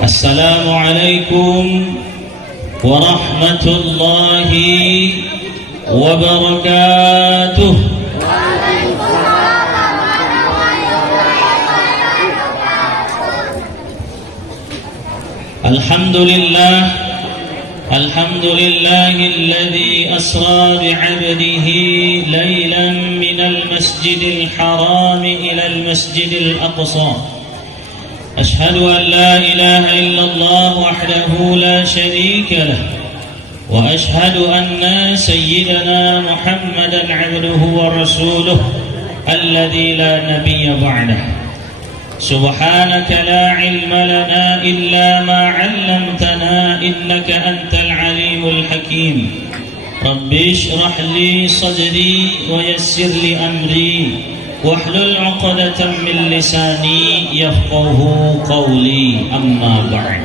Assalamualaikum warahmatullahi wabarakatuh. Alhamdulillah, alhamdulillahilladzi asra bi'abdihi laylan minal masjidil haram ilal masjidil aqsa. أشهد أن لا إله إلا الله وحده لا شريك له وأشهد أن سيدنا محمدا عبده ورسوله الذي لا نبي بعده. سبحانك لا علم لنا إلا ما علمتنا إنك أنت العليم الحكيم. رب اشرح لي صدري ويسر لي أمري wahlul 'uqdatam min lisani yafqahu qawli, amma ba'd.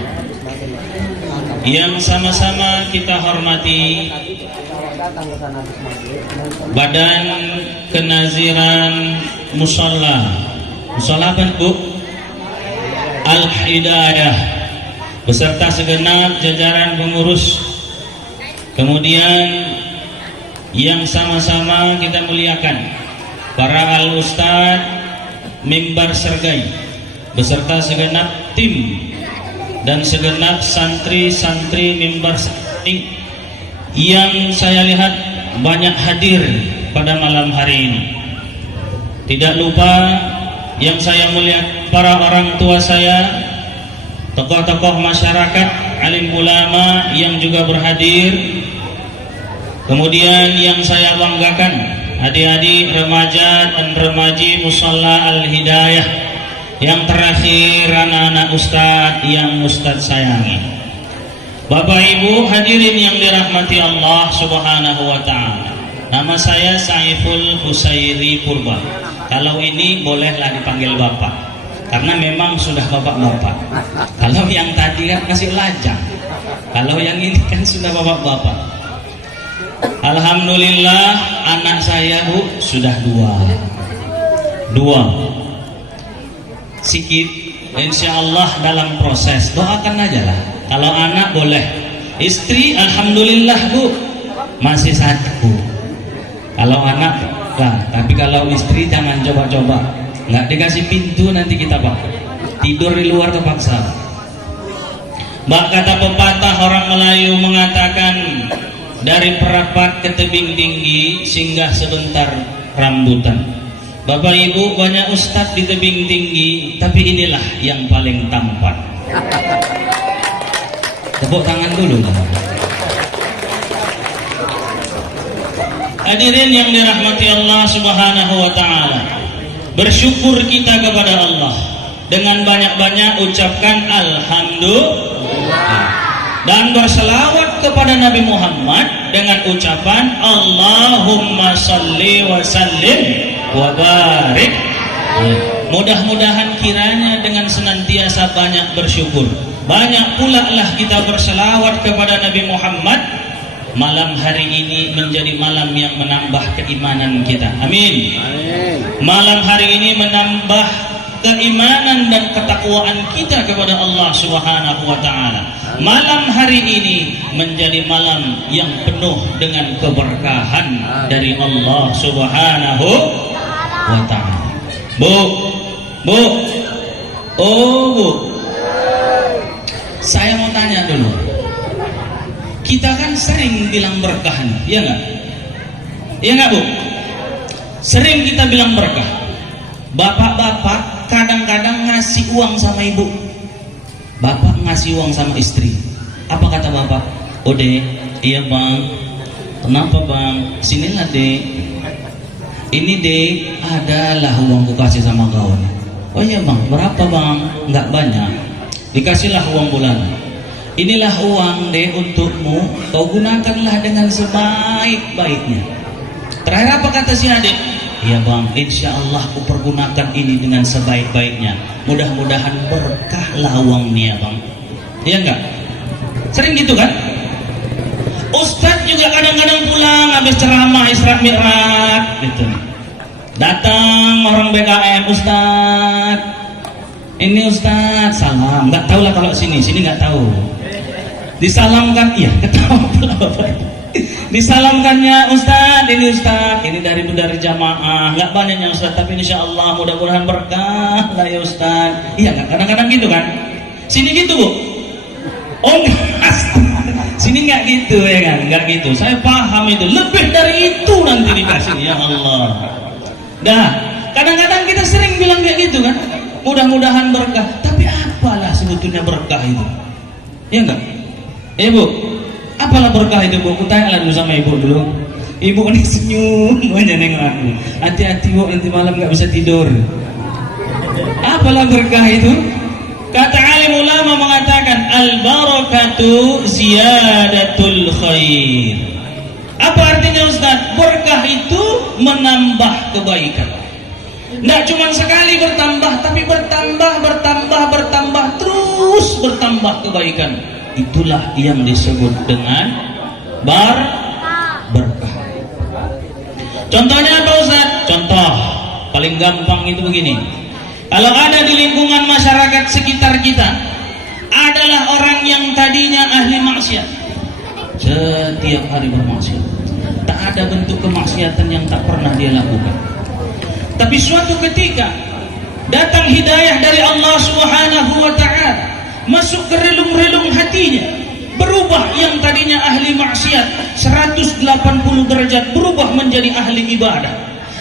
Yang sama-sama kita hormati Badan Kenaziran Musalla apa Bu? Al-Hidayah beserta segenap jajaran pengurus. Kemudian yang sama-sama kita muliakan para al-ustad Mimbar Sergai beserta segenap tim dan segenap santri-santri Mimbar Sergai yang saya lihat banyak hadir pada malam hari ini. Tidak lupa yang saya muliakan para orang tua saya, tokoh-tokoh masyarakat, alim ulama yang juga berhadir. Kemudian yang saya banggakan adik-adik remaja dan remaji Musalla Al-Hidayah. Yang terakhir anak-anak ustadz yang ustadz sayangi. Bapak Ibu hadirin yang dirahmati Allah Subhanahu wa ta'ala. Nama saya Saiful Husairi Purba. Kalau ini bolehlah dipanggil Bapak, karena memang sudah bapak-bapak. Kalau yang tadi kan masih lajang, kalau yang ini kan sudah bapak-bapak. Alhamdulillah anak saya Bu sudah dua sikit, insyaallah dalam proses, doakan aja lah. Kalau anak boleh, istri alhamdulillah Bu masih satu. Kalau anak lah, tapi kalau istri jangan coba-coba, nggak dikasih pintu nanti kita Pak tidur di luar terpaksa. Mbak, kata pepatah orang Melayu mengatakan, dari perapat ke tebing tinggi singgah sebentar rambutan. Bapak Ibu banyak ustadz di tebing tinggi, tapi inilah yang paling tampan. Tepuk tangan dulu lah. Hadirin yang dirahmati Allah Subhanahu wa ta'ala, bersyukur kita kepada Allah dengan banyak-banyak ucapkan alhamdulillah dan berselawat kepada Nabi Muhammad dengan ucapan Allahumma salli wa sallim wa barik. Mudah-mudahan kiranya dengan senantiasa banyak bersyukur, banyak pula lah kita berselawat kepada Nabi Muhammad. Malam hari ini menjadi malam yang menambah keimanan kita. Amin. Malam hari ini menambah keimanan dan ketakwaan kita kepada Allah Subhanahu wa ta'ala. Malam hari ini menjadi malam yang penuh dengan keberkahan dari Allah Subhanahu wa ta'ala. Bu, saya mau tanya dulu. Kita kan sering bilang berkahan, iya nggak? Iya nggak Bu? Sering kita bilang berkah. Bapak-bapak kadang-kadang ngasih uang sama ibu, bapak ngasih uang sama istri. Apa kata bapak? Oh Dek, iya Bang. Kenapa Bang? Sinilah Dek. Ini Dek, adalah uang ku kasih sama kau. Oh iya Bang, berapa Bang? Nggak banyak. Dikasihlah uang bulanan. Inilah uang Dek untukmu, kau gunakanlah dengan sebaik-baiknya. Terakhir apa kata si adik? Ya Bang, insya Allah aku pergunakan ini dengan sebaik-baiknya. Mudah-mudahan berkahlah uangnya Bang. Iya enggak? Sering gitu kan? Ustadz juga kadang-kadang pulang habis ceramah Isra Mi'raj gitu. Datang orang BKM, Ustadz Ini Ustaz, salam. Nggak tahu lah kalau sini nggak tahu. Disalamkan, iya ketawa pula Bapak. Disalamkannya Ustaz, ini dari jamaah, nggak banyaknya Ustaz, tapi insya Allah mudah-mudahan berkah lah ya Ustaz. Iya nggak, kadang-kadang gitu kan. Sini gitu Bu? Oh enggak, sini nggak gitu ya kan, nggak gitu. Saya paham itu, lebih dari itu nanti dikasih ya Allah. Dah, kadang-kadang kita sering bilang kayak gitu kan, mudah-mudahan berkah, tapi apalah sebetulnya berkah itu? Ya enggak? Bu, apalah berkah itu Bu? Kutanya dulu sama Ibu dulu. Ibu ini senyum aja nengok aku. Hati-hati Bu, nanti malam nggak bisa tidur. Apalah berkah itu? Kata alim ulama mengatakan al-barakatu ziyadatul khair. Apa artinya Ustaz? Berkah itu menambah kebaikan. Tidak cuma sekali bertambah, tapi bertambah, terus bertambah kebaikan. Itulah yang disebut dengan berkah. Contohnya apa Ustaz? Contoh paling gampang itu begini. Kalau ada di lingkungan masyarakat sekitar kita adalah orang yang tadinya ahli maksiat, setiap hari bermaksiat, tak ada bentuk kemaksiatan yang tak pernah dia lakukan. Tapi suatu ketika datang hidayah dari Allah Subhanahu wa ta'ala, masuk ke relung-relung hatinya, berubah yang tadinya ahli maksiat 180 derajat, berubah menjadi ahli ibadah.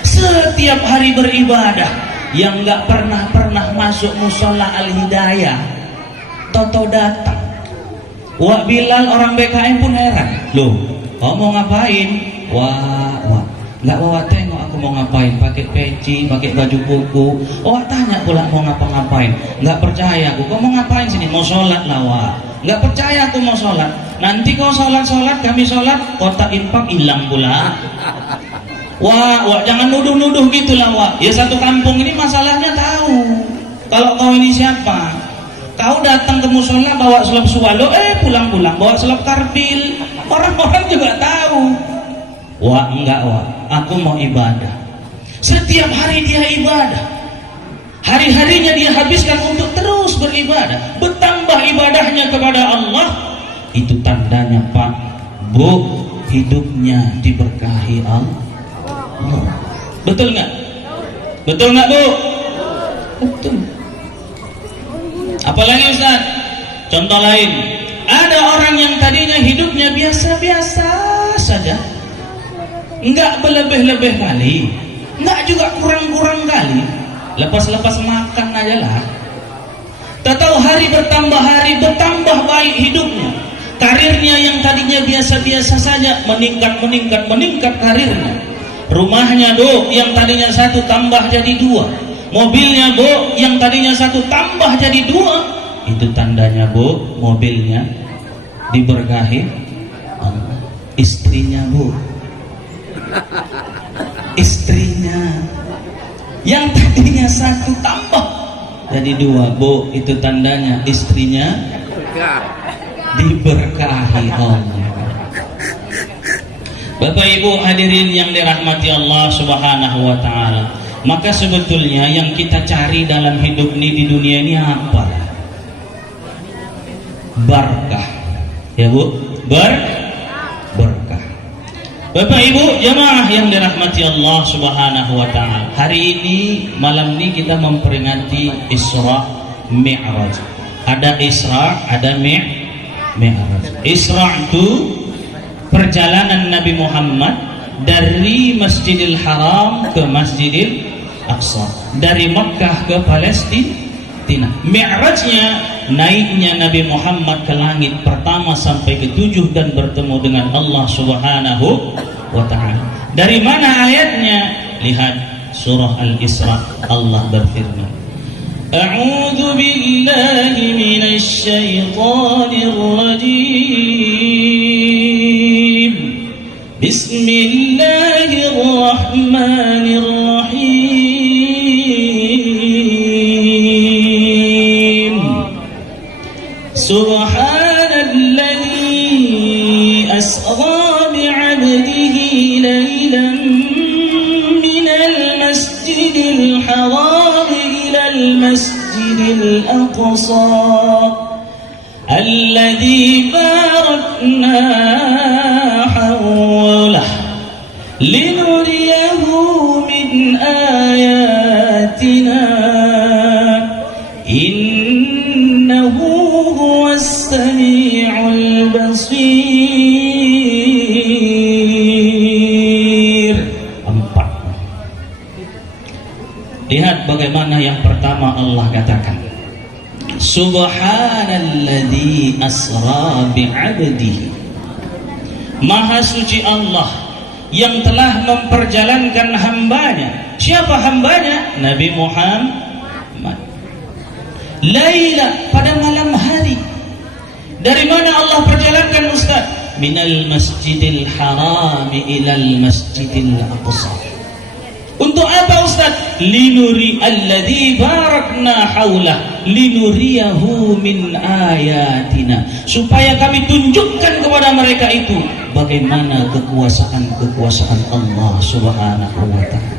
Setiap hari beribadah. Yang nggak pernah masuk musola al-hidayah, toto datang. Wak Bilal orang BKM pun heran, loh, kau mau ngapain? Wah, nggak bawa tengok aku mau ngapain, pakai peci, pakai baju kuku. Tanya pula mau ngapa-ngapain, nggak percaya aku. Kau mau ngapain sini? Mau sholat lah Wak. Nggak percaya aku mau sholat. Nanti kau sholat, kami sholat, kotak infak hilang pula. Wah, jangan nuduh-nuduh gitulah Wak. Ya satu kampung ini masalahnya tahu. Kalau kau ini siapa? Kau datang ke musola bawa selop swalo, pulang-pulang bawa selop karpil. Orang-orang juga tahu. Wah, enggak Wak. Aku mau ibadah. Setiap hari dia ibadah. Hari-harinya dia habiskan untuk terus beribadah. Bertambah ibadahnya kepada Allah. Itu tandanya Pak, Bu, hidupnya diberkahi Allah. Betul nggak? Betul nggak Bu? Betul. Apalagi Ustaz? Contoh lain, ada orang yang tadinya hidupnya biasa-biasa saja, nggak berlebih-lebih kali, nggak juga kurang-kurang kali, lepas-lepas makan aja lah. Tahu hari bertambah baik hidupnya. Karirnya yang tadinya biasa-biasa saja meningkat karirnya. Rumahnya Do yang tadinya 1 tambah jadi 2. Mobilnya Bu yang tadinya 1 tambah jadi 2. Itu tandanya Bu, mobilnya diberkahi Allah. Istrinya Bu, istrinya yang tadinya 1 tambah jadi 2 Bu, itu tandanya istrinya diberkahi Allah. Bapak Ibu hadirin yang dirahmati Allah Subhanahu wa ta'ala, maka sebetulnya yang kita cari dalam hidup ini di dunia ini apa? Berkah. Ya Bu, berkah. Bapak Ibu jamaah yang dirahmati Allah Subhanahu wa ta'ala, hari ini malam ini kita memperingati Isra Mi'raj. Ada Isra, ada Mi'raj. Isra itu perjalanan Nabi Muhammad dari Masjidil Haram ke Masjidil Aqsa, dari Makkah ke Palestina. Mi'rajnya naiknya Nabi Muhammad ke langit pertama sampai ke-7 dan bertemu dengan Allah Subhanahu wa ta'ala. Dari mana ayatnya? Lihat surah Al-Isra, Allah berfirman, A'udzu billahi minasy syaithanir rajim. Bismillahirrahmanirrahim. Subhanalladzi asra bi'abdihi laylan minal masjidil haram ilal masjid masjidil aqsa alladzi barakna hawlah linuriyahu min ayatina innahu huwas sami'ul basir. 4. Lihat bagaimana yang pertama Allah katakan, Subhanalladzi asra bi'abdihi. Maha suci Allah yang telah memperjalankan hambanya. Siapa hambanya? Nabi Muhammad. Laila, pada malam hari. Dari mana Allah perjalankan Ustaz? Minal masjidil harami ilal masjidil aqsa. Untuk apa Ustaz? Linuri alladzi barakna haulah linuriyahu min ayatina, supaya kami tunjukkan kepada mereka itu bagaimana kekuasaan Allah Subhanahu wa taala.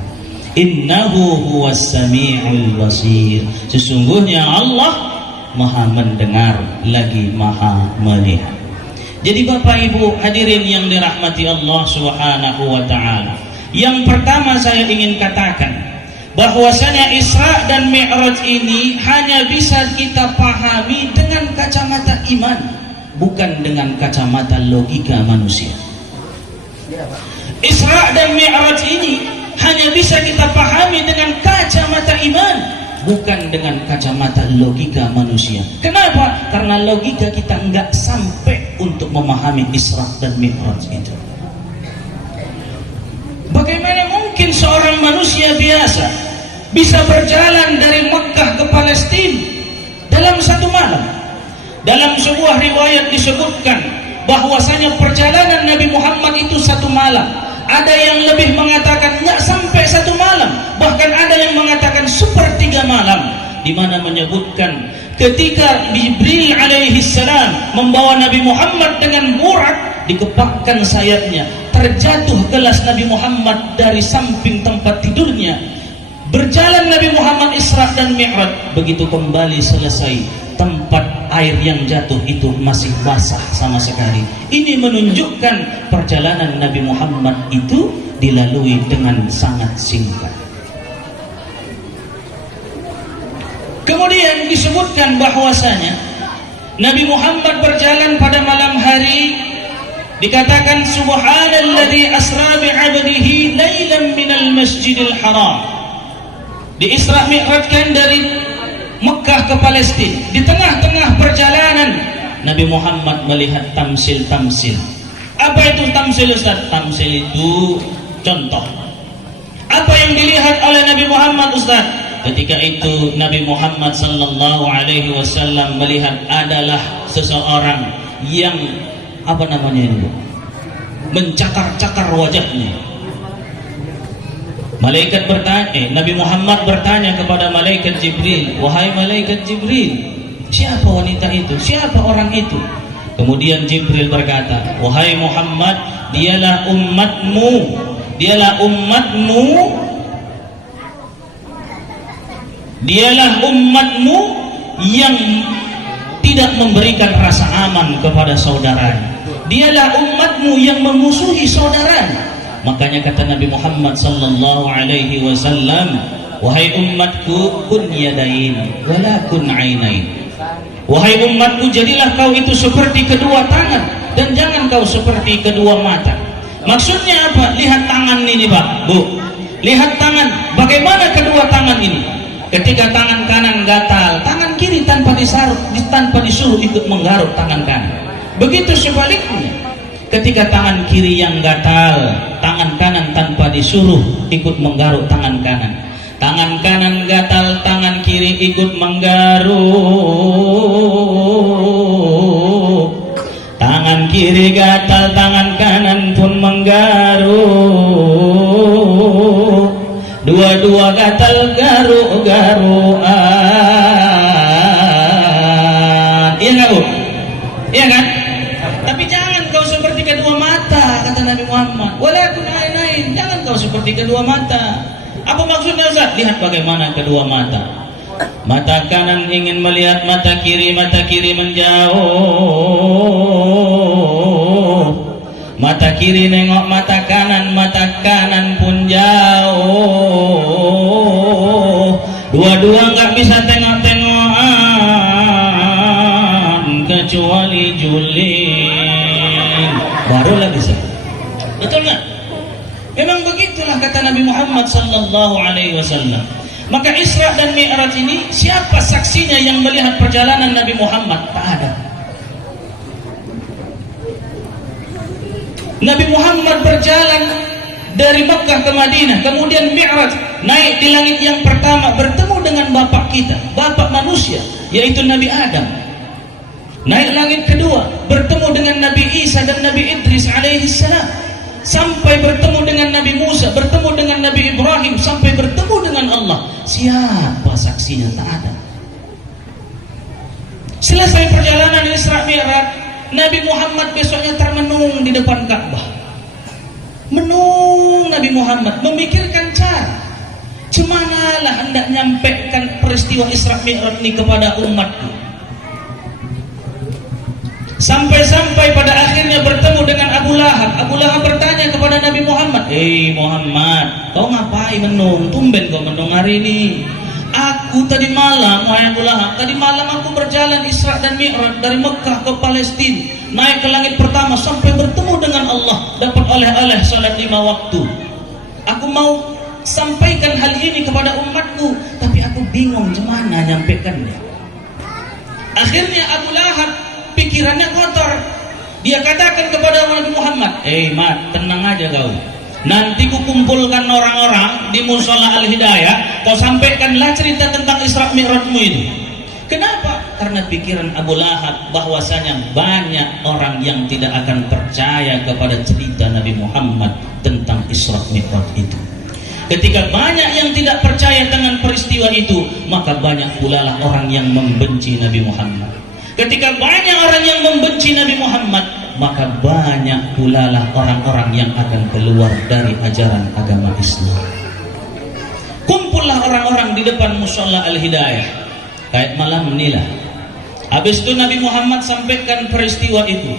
Innahu huwas sami'ul basir. Sesungguhnya Allah Maha mendengar lagi Maha melihat. Jadi Bapak Ibu hadirin yang dirahmati Allah Subhanahu wa taala, yang pertama saya ingin katakan bahwasanya Isra dan Mi'raj ini hanya bisa kita pahami dengan kacamata iman, bukan dengan kacamata logika manusia. Isra dan Mi'raj ini hanya bisa kita pahami dengan kacamata iman, bukan dengan kacamata logika manusia. Kenapa? Karena logika kita enggak sampai untuk memahami Isra dan Mi'raj itu. Bagaimana mungkin seorang manusia biasa bisa berjalan dari Mekah ke Palestina dalam satu malam? Dalam sebuah riwayat disebutkan bahwasanya perjalanan Nabi Muhammad itu satu malam. Ada yang lebih mengatakan nggak sampai satu malam, bahkan ada yang mengatakan sepertiga malam, di mana menyebutkan ketika Jibril alaihi salam membawa Nabi Muhammad dengan burak, dikepakkan sayapnya, terjatuh gelas Nabi Muhammad dari samping tempat tidurnya. Berjalan Nabi Muhammad Isra dan Mi'raj, begitu kembali selesai, tempat air yang jatuh itu masih basah sama sekali. Ini menunjukkan perjalanan Nabi Muhammad itu dilalui dengan sangat singkat. Kemudian disebutkan bahwasanya Nabi Muhammad berjalan pada malam hari. Dikatakan Subhanalladzi asra bi'abdihi lailan minal masjidil haram. Di Isra Mi'rajkan dari Mekah ke Palestina. Di tengah-tengah perjalanan Nabi Muhammad melihat tamsil-tamsil. Apa itu tamsil Ustaz? Tamsil itu contoh. Apa yang dilihat oleh Nabi Muhammad Ustaz? Ketika itu Nabi Muhammad sallallahu alaihi wasallam melihat adalah seseorang yang apa namanya ini? Mencakar-cakar wajahnya. Malaikat bertanya, Nabi Muhammad bertanya kepada malaikat Jibril, wahai malaikat Jibril, siapa wanita itu? Siapa orang itu? Kemudian Jibril berkata, wahai Muhammad, dialah umatmu, dialah umatmu, dialah umatmu yang tidak memberikan rasa aman kepada saudaranya. Dialah umatmu yang memusuhi saudaranya. Makanya kata Nabi Muhammad sallallahu alaihi wasallam, wahai umatku, kun yadain wala kun ainain. Wahai umatku, jadilah kau itu seperti kedua tangan dan jangan kau seperti kedua mata. Maksudnya apa? Lihat tangan ini Pak, Bu. Lihat tangan. Bagaimana kedua tangan ini? Ketika tangan kanan gatal, tangan kiri tanpa disuruh ikut menggaruk tangan kanan. Begitu sebaliknya. Ketika tangan kiri yang gatal, tangan kanan tanpa disuruh ikut menggaruk tangan kanan. Tangan kanan gatal, tangan kiri ikut menggaruk. Tangan kiri gatal, tangan kanan pun menggaruk. Dua-dua gatal garuk-garukan. Iya nggak Bu? Iya kan? Tapi jangan kau seperti kedua mata, kata Nabi Muhammad. Walaupun ain-ain, jangan kau seperti kedua mata. Apa maksudnya Ustaz? Lihat bagaimana kedua mata. Mata kanan ingin melihat mata kiri menjauh. Mata kiri nengok mata kanan pun jauh. Dua-dua nggak bisa tengok-tengokan kecuali juling, barulah bisa. Betul nggak? Memang begitulah kata Nabi Muhammad sallallahu alaihi wasallam. Maka Isra dan Mi'raj ini, siapa saksinya yang melihat perjalanan Nabi Muhammad? Tak ada. Nabi Muhammad berjalan dari Mekah ke Madinah, kemudian Mi'raj, naik di langit yang pertama, bertemu dengan bapak kita, bapak manusia, yaitu Nabi Adam. Naik langit kedua, bertemu dengan Nabi Isa dan Nabi Idris alaihi salam, sampai bertemu dengan Nabi Musa, bertemu dengan Nabi Ibrahim, sampai bertemu dengan Allah. Siapa saksinya? Tak ada. Selesai perjalanan Isra Mi'raj, Nabi Muhammad besoknya termenung di depan Ka'bah. Menung Nabi Muhammad, memikirkan cara cemanalah hendak nyampaikan peristiwa Isra Mi'raj ini kepada umatku. Sampai-sampai pada akhirnya bertemu dengan Abu Lahab. Abu Lahab bertanya kepada Nabi Muhammad, Muhammad, kau ngapain menung? Tumben kau menung hari ini. Aku tadi malam, wahai Abu Lahab, tadi malam aku berjalan Isra dan Mi'raj dari Mekah ke Palestina, naik ke langit pertama sampai bertemu dengan Allah, dapat oleh-oleh salat 5 waktu. Aku mau sampaikan hal ini kepada umatku, tapi aku bingung gimana nyampaikannya. Akhirnya Abu Lahab pikirannya kotor. Dia katakan kepada Nabi Muhammad, Mat, tenang aja kau. Nanti ku kumpulkan orang-orang di Musola Al-Hidayah, kau sampaikanlah cerita tentang Isra Mi'rajmu itu. Kenapa? Karena pikiran Abu Lahab bahwasanya banyak orang yang tidak akan percaya kepada cerita Nabi Muhammad tentang Isra Mi'raj itu. Ketika banyak yang tidak percaya dengan peristiwa itu, maka banyak pula lah orang yang membenci Nabi Muhammad. Ketika banyak orang yang membenci Nabi Muhammad, maka banyak pula lah orang-orang yang akan keluar dari ajaran agama Islam. Kumpullah orang-orang di depan Musola Al-Hidayah kayak malam inilah. Habis itu Nabi Muhammad sampaikan peristiwa itu.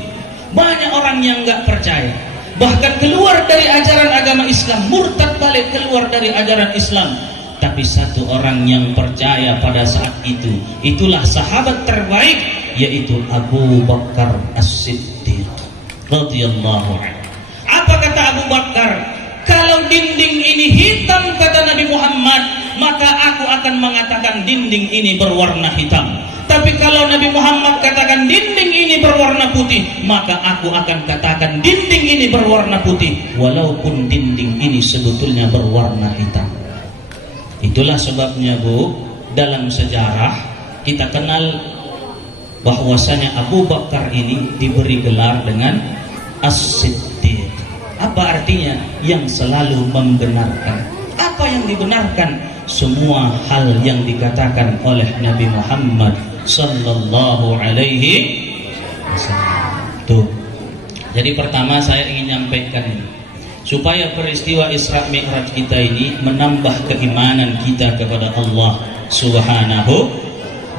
Banyak orang yang nggak percaya, bahkan keluar dari ajaran agama Islam, murtad balik keluar dari ajaran Islam. Tapi satu orang yang percaya pada saat itu, itulah sahabat terbaik, yaitu Abu Bakar As-Siddiq radhiyallahu anhu. Apa kata Abu Bakar? Kalau dinding ini hitam, kata Nabi Muhammad, maka aku akan mengatakan dinding ini berwarna hitam. Tapi kalau Nabi Muhammad katakan dinding ini berwarna putih, maka aku akan katakan dinding ini berwarna putih, walaupun dinding ini sebetulnya berwarna hitam. Itulah sebabnya, Bu, dalam sejarah kita kenal bahwasanya Abu Bakar ini diberi gelar dengan As-Siddiq. Apa artinya? Yang selalu membenarkan. Apa yang dibenarkan? Semua hal yang dikatakan oleh Nabi Muhammad sallallahu alaihi wasallam. Tuh. Jadi pertama saya ingin nyampaikan ini, supaya peristiwa Isra Mi'raj kita ini menambah keimanan kita kepada Allah Subhanahu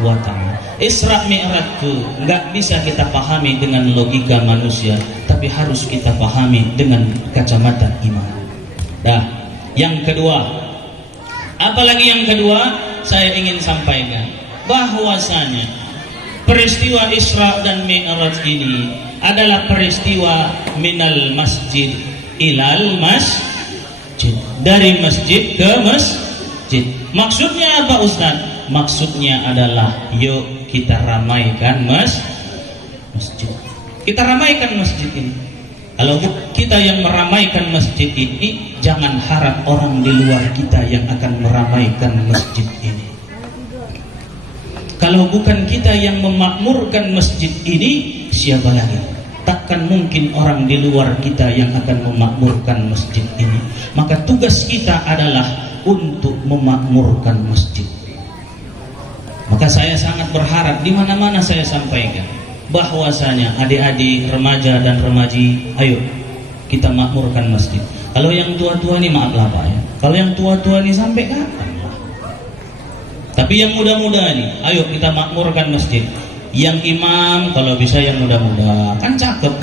wa ta'ala. Isra Mi'raj itu nggak bisa kita pahami dengan logika manusia, tapi harus kita pahami dengan kacamata iman. Nah, yang kedua, apalagi yang kedua, saya ingin sampaikan bahwasanya peristiwa Isra dan Mi'raj ini adalah peristiwa minal masjid ilal masjid, dari masjid ke masjid. Maksudnya apa, Ustaz? Maksudnya adalah yuk kita ramaikan masjid. Kita ramaikan masjid ini. Kalau kita yang meramaikan masjid ini, jangan harap orang di luar kita yang akan meramaikan masjid ini. Kalau bukan kita yang memakmurkan masjid ini, siapa lagi? Takkan mungkin orang di luar kita yang akan memakmurkan masjid ini. Maka tugas kita adalah untuk memakmurkan masjid. Maka saya sangat berharap, di mana-mana saya sampaikan bahwasanya adik-adik, remaja dan remaji, ayo kita makmurkan masjid. Kalau yang tua-tua ini maaflah Pak ya, kalau yang tua-tua ini sampai kapan? Tapi yang muda-muda nih, ayo kita makmurkan masjid. Yang imam kalau bisa yang muda-muda, kan cakep.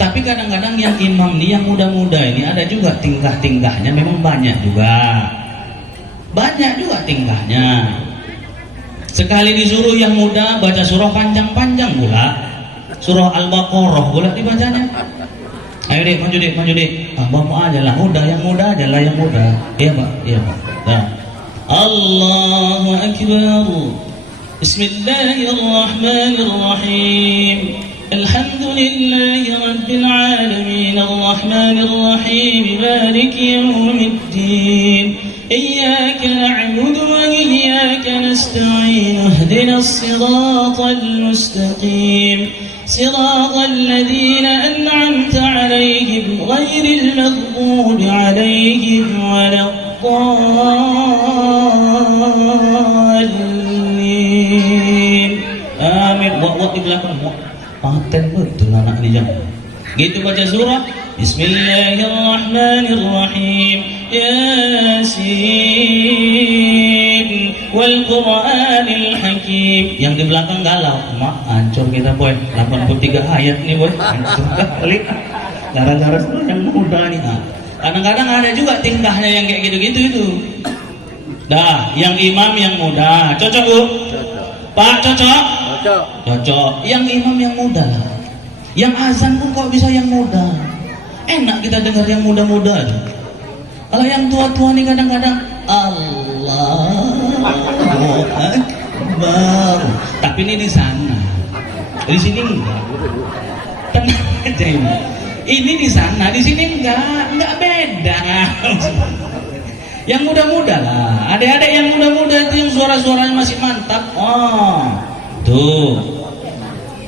Tapi kadang-kadang yang imam nih, yang muda-muda ini ada juga tingkah-tingkahnya, memang banyak juga. Banyak juga tingkahnya. Sekali disuruh yang muda baca surah panjang-panjang pula, surah Al-Baqarah pula dibacanya. Ayo dek, maju dek. Abah mau aja lah, yang muda aja lah, yang muda. Iya pak, iya pak. Nah. Allahu Akbar. Bismillahirrahmanirrahim. Alhamdulillahi Rabbil Alamin. Ar-Rahmanir-Rahim. Maliki Yawmiddin. Iyyaka na'budu wa iyyaka nasta'in. Ihdinas siratal mustaqim. Siratal ladzina an'amta 'alaihim ghairil maghdubi 'alaihim waladdallin. Amin. Buat di belakang. Paten betul anak ini jangan. Gitu baca surah. Bismillahirrahmanirrahim. Yasin wal Qur'anil Hakim. Yang di belakang galau. Mak, hancur kita boy. 83 ayat nih boy. Hancur kali. Gara-gara yang muda nih. Kadang-kadang ada juga tingkahnya yang kayak gitu-gitu itu. Dah, yang imam yang muda. Cocok bu? Cocok. Pak cocok? Cocok. Yang imam yang muda lah. Yang azan pun kok bisa yang muda. Enak kita dengar yang muda-muda. Kalau yang tua-tua nih kadang-kadang Allahu Akbar. Tapi ini di sana. Di sini enggak. Tenang aja ini. Ini di sana, di sini enggak beda. Yang muda-muda lah. Adik-adik yang muda-muda itu yang suara-suaranya masih mantap. Oh. Tuh.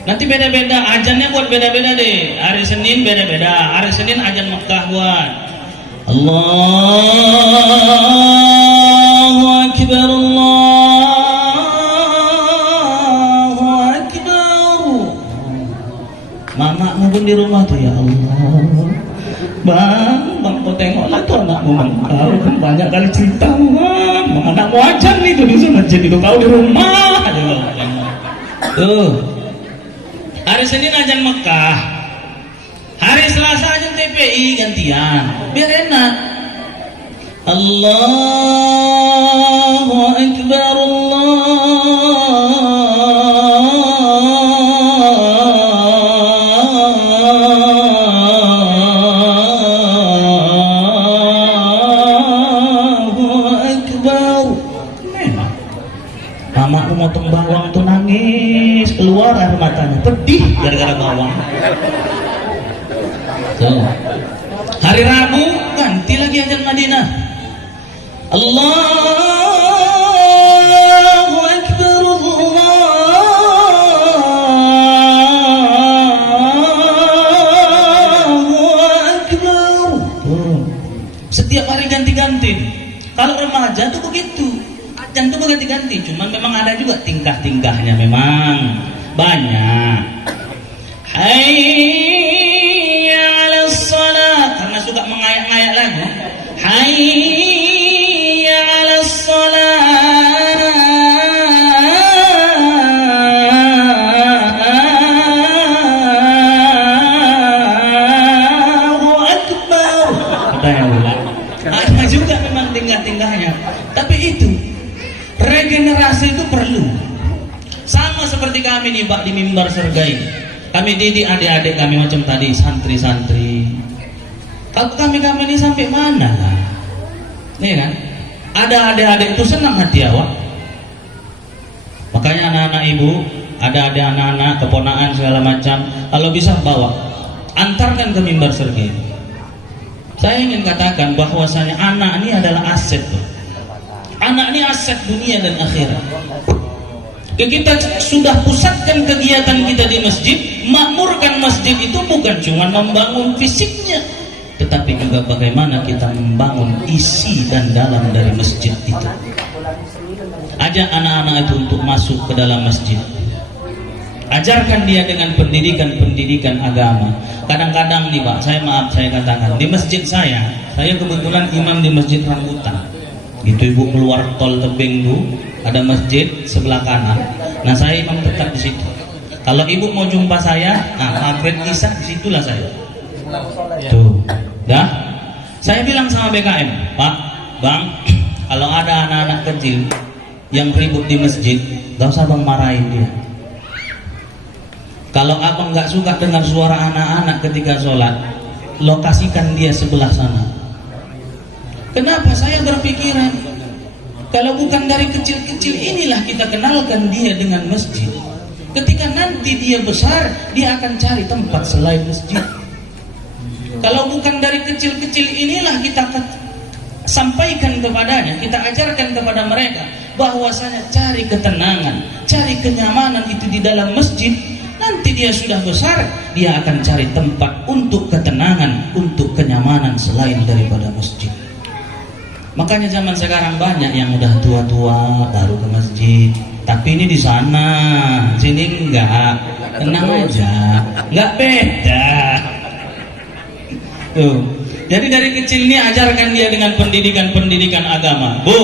Nanti beda-beda, ajannya buat beda-beda deh. Hari Senin beda-beda. Hari Senin ajan Mekah buat Allahu Akbar, Allahu Akbar. Mamamu pun di rumah tuh, ya Allah. Bang, kau tengoklah tuh anakmu, kau kan banyak kali cerita, bang. Anakmu ajan nih tuh di masjid itu, kau di rumah. Tuh. Hari Senin ajan Mekah, hari Selasa ajan TPI gantian, biar enak. Allahu Akbar, Allahu Akbar. Memang mamaku motong bawang tuh nangis, keluar air matanya, pedih gara-gara bawang. Tuh. Hari Rabu ganti lagi ajan Madinah. Allahu Akbar, Allahu Akbar. Tuh. Setiap hari ganti-ganti. Kalau remaja tuh begitu. Ajan tuh ganti-ganti, cuman memang ada juga tingkah-tingkahnya, memang banyak. Hayya 'alas shalah, karena suka mengayak-ngayak lagu. Hayya 'alas shalah, Allahu Akbar. Katanya ulang. Ada juga memang tingkah-tingkahnya. Tapi itu regenerasi itu perlu. Sama seperti kami nih Pak di mimbar Sergai. Kami didik adik-adik kami macam tadi, santri-santri. Kalau kami ini sampai mana lah? Nih kan? Ada adik-adik itu senang hati awak. Makanya anak-anak ibu, ada adik anak-anak, keponakan segala macam, kalau bisa bawa, antarkan ke mimbar Sergai. Saya ingin katakan bahwasanya anak ini adalah aset tuh. Anak ini aset dunia dan akhirat. Kita sudah pusatkan kegiatan kita di masjid. Makmurkan masjid itu bukan cuma membangun fisiknya, tetapi juga bagaimana kita membangun isi dan dalam dari masjid itu. Ajak anak-anak itu untuk masuk ke dalam masjid. Ajarkan dia dengan pendidikan agama. Kadang-kadang nih Pak, saya katakan, di masjid saya kebetulan imam di masjid Rambutan. Itu ibu keluar tol Tebing tuh ada masjid sebelah kanan. Nah saya imam tetap di situ. Kalau ibu mau jumpa saya, maghrib isya disitulah saya. Tuh, dah. Saya bilang sama BKM, Pak, Bang, kalau ada anak-anak kecil yang ribut di masjid, gak usah bang marahin dia. Kalau abang gak suka dengar suara anak-anak ketika sholat, lokasikan dia sebelah sana. Kenapa? Saya berpikiran, kalau bukan dari kecil-kecil inilah kita kenalkan dia dengan masjid. Ketika nanti dia besar, dia akan cari tempat selain masjid. Kalau bukan dari kecil-kecil inilah kita sampaikan kepadanya, kita ajarkan kepada mereka bahwasanya cari ketenangan, cari kenyamanan itu di dalam masjid. Nanti dia sudah besar, dia akan cari tempat untuk ketenangan, untuk kenyamanan selain daripada masjid. Makanya zaman sekarang banyak yang udah tua-tua baru ke masjid. Tapi ini di sana, sini enggak, tenang aja, enggak beda. Tuh. Jadi dari kecil ini ajarkan dia dengan pendidikan-pendidikan agama. Bu,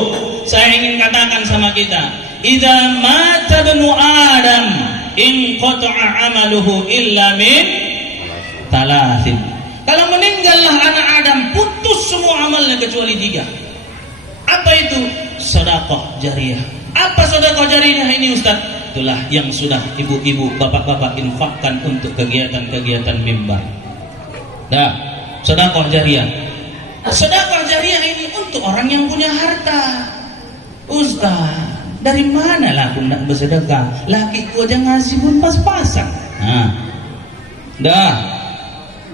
saya ingin katakan sama kita, idza mata ibnu Adam in qata'a amaluhu illa min thalathin. Kalau meninggallah anak Adam, putus semua amalnya kecuali 3. Apa itu? Sedekah jariyah. Apa sedekah jariyah ini Ustaz? Itulah yang sudah ibu-ibu, bapak-bapak infakkan untuk kegiatan-kegiatan mimbar. Dah. Sedekah jariyah. Sedekah jariyah ini untuk orang yang punya harta. Ustaz, dari mana lah aku nak bersedekah? Lakiku aja ngasih pun pas-pasan. Nah, dah.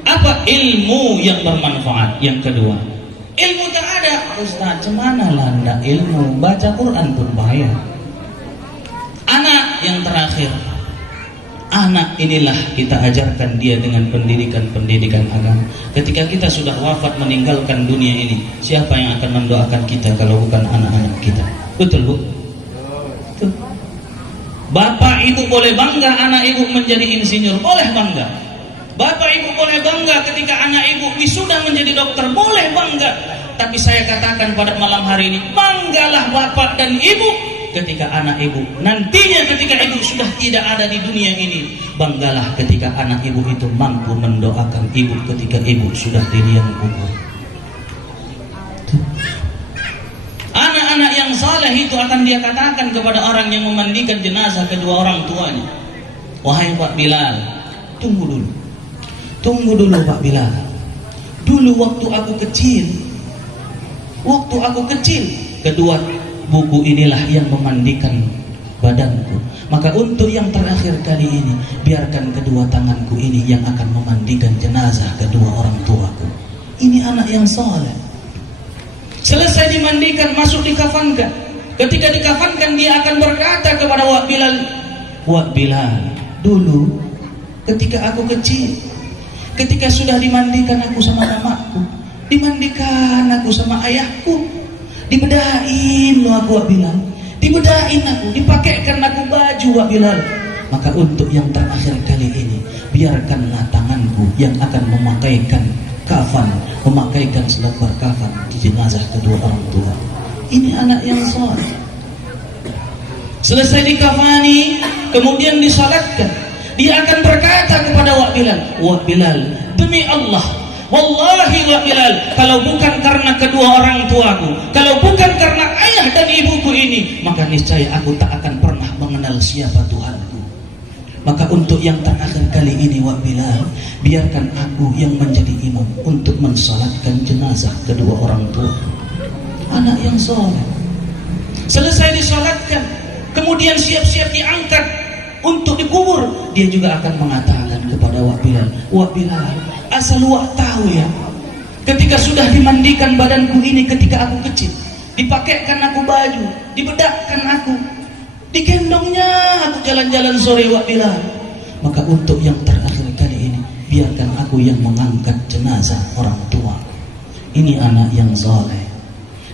Apa? Ilmu yang bermanfaat. Yang kedua, ilmu tak ada. Ustaz, cemana lah ndak ilmu? Baca Quran pun bahaya. Anak yang terakhir, anak inilah kita ajarkan dia dengan pendidikan-pendidikan agama. Ketika kita sudah wafat meninggalkan dunia ini, siapa yang akan mendoakan kita kalau bukan anak-anak kita? Betul, Bu? Betul. Bapak ibu boleh bangga anak ibu menjadi insinyur, boleh bangga. Bapak ibu boleh bangga ketika anak ibu wisuda menjadi dokter, boleh bangga. Tapi saya katakan pada malam hari ini, banggalah bapak dan ibu ketika anak ibu nantinya ketika ibu sudah tidak ada di dunia ini, banggalah ketika anak ibu itu mampu mendoakan ibu ketika ibu sudah di liang kubur. Anak-anak yang saleh itu akan dia katakan kepada orang yang memandikan jenazah kedua orang tuanya, wahai Pak Bilal, tunggu dulu Pak Bilal. Dulu waktu aku kecil, kedua buku inilah yang memandikan badanku. Maka untuk yang terakhir kali ini, biarkan kedua tanganku ini yang akan memandikan jenazah kedua orang tuaku. Ini anak yang saleh. Selesai dimandikan, masuk dikafankan. Ketika dikafankan, dia akan berkata kepada Wak Bilal, dulu ketika aku kecil, ketika sudah dimandikan aku sama mamaku, dimandikan aku sama ayahku, dibedain lo aku Wak Bilal, dibedain aku, dipakaikan aku baju Wak Bilal. Maka untuk yang terakhir kali ini, biarkanlah tanganku yang akan memakaikan kafan, memakaikan selebar kafan di jenazah kedua orang tua. Ini anak yang saleh. Selesai dikafani, kemudian disalatkan, dia akan berkata kepada Wak Bilal, demi Allah, wallahi Wak Bilal, kalau bukan karena kedua orang tuaku, kalau bukan karena ayah dan ibuku ini, maka niscaya aku tak akan pernah mengenal siapa Tuhanku. Maka untuk yang terakhir kali ini Wak Bilal, biarkan aku yang menjadi imam untuk mensalatkan jenazah kedua orang tua. Anak yang soleh. Selesai disalatkan, kemudian siap-siap diangkat untuk dikubur, dia juga akan mengatakan kepada Wak Bilal, asal Wak tahu ya, ketika sudah dimandikan badanku ini ketika aku kecil, dipakaikan aku baju, dibedakkan aku, digendongnya aku jalan-jalan sore Wak Bilal. Maka untuk yang terakhir kali ini, biarkan aku yang mengangkat jenazah orang tua. Ini anak yang soleh.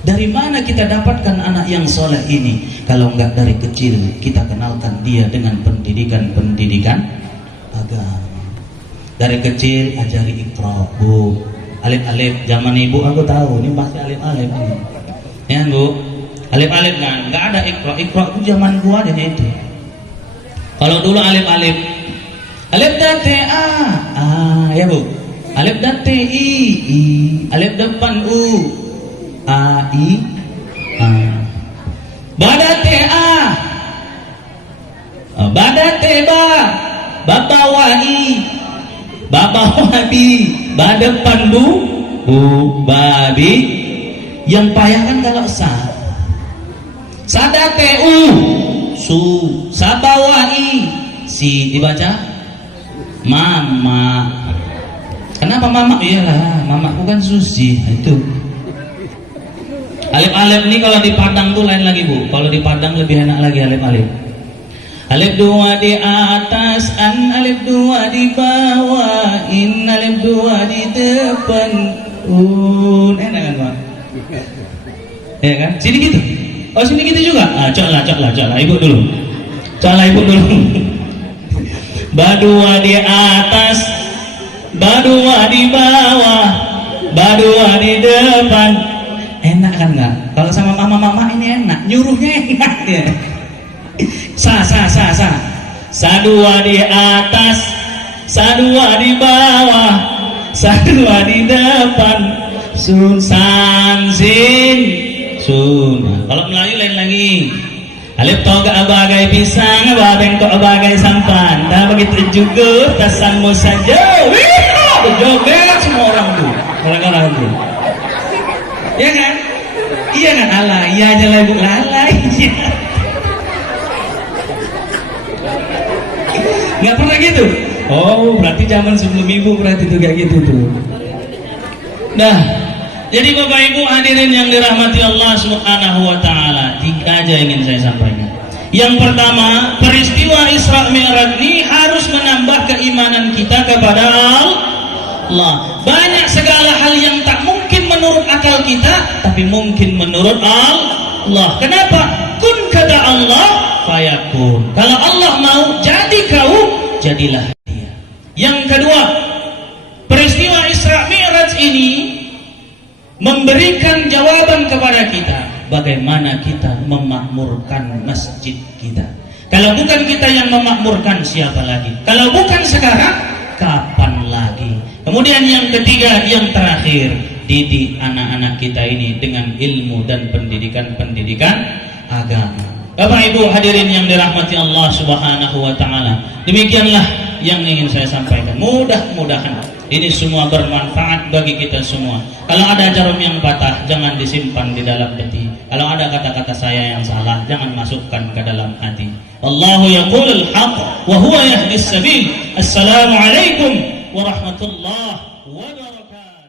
Dari mana kita dapatkan anak yang soleh ini? Kalau enggak dari kecil kita kenalkan dia dengan pendidikan-pendidikan agama. Dari kecil ajari Iqra, Bu. Alif-alif zaman ibu aku tahu, ini pasti alif-alif ini. Ya Bu, alif-alif kan, nggak ada ikra. Ikra itu zaman gua aja itu. Kalau dulu alif-alif, alif dan t a, ya Bu. Alif dan t i, alif depan u, a i, a. Bada t a, bada t ba, babawa i, babawa bi, ba depan bu, babi. Yang payah kan kalau sa, sada t u, su, sabawa i, si dibaca mama. Kenapa mama? Iyalah, mamaku kan Susi. Itu alif-alif nih kalau di Padang tuh lain lagi Bu. Kalau di Padang lebih enak lagi alif-alif. Alif dua di atas, an alif dua di bawah, in alif dua di depan, enak kan Pak? Ya kan? Sini gitu. Oh sini gitu juga. Coklah, ibu dulu. Coklah ibu dulu. Badua di atas, badua di bawah, badua di depan. Enak kan nggak? Kalau sama mama ini enak, nyuruhnya enak ya. Sa. Sadua di atas, sadua di bawah, sadua di depan. Sun san sin sun. Kalau Melayu lain lagi. Alif toga abagai pisang, babengkok abagai sampan. Nah begitu juga tasanmu saja. Berjoget semua orang tuh. Orang-orang tuh. Ya kan? Iya kan? Alah, iya aja lah ibu. Lalai. Nggak pernah gitu. Oh, berarti zaman sebelum ibu berarti tuh kayak gitu tuh. Nah, jadi Bapak Ibu hadirin yang dirahmati Allah Subhanahu wa taala, tiga aja ingin saya sampaikan. Yang pertama, peristiwa Isra Mi'raj ini harus menambah keimanan kita kepada Allah. Banyak segala hal yang tak mungkin menurut akal kita, tapi mungkin menurut Allah. Kenapa? Kun kata Allah, fayakun. Kalau Allah mau jadi kau, jadilah dia. Yang kedua, peristiwa Isra Mi'raj ini memberikan jawaban kepada kita bagaimana kita memakmurkan masjid kita. Kalau bukan kita yang memakmurkan, siapa lagi? Kalau bukan sekarang, kapan lagi? Kemudian yang ketiga, yang terakhir, didik anak-anak kita ini dengan ilmu dan pendidikan agama. Bapak Ibu hadirin yang dirahmati Allah Subhanahu wa taala, demikianlah yang ingin saya sampaikan. Mudah-mudahan ini semua bermanfaat bagi kita semua. Kalau ada jarum yang patah, jangan disimpan di dalam hati. Kalau ada kata-kata saya yang salah, jangan masukkan ke dalam hati. Wallahu yaqulul haqq wa huwa yahdis sabil. Assalamualaikum warahmatullahi wabarakatuh.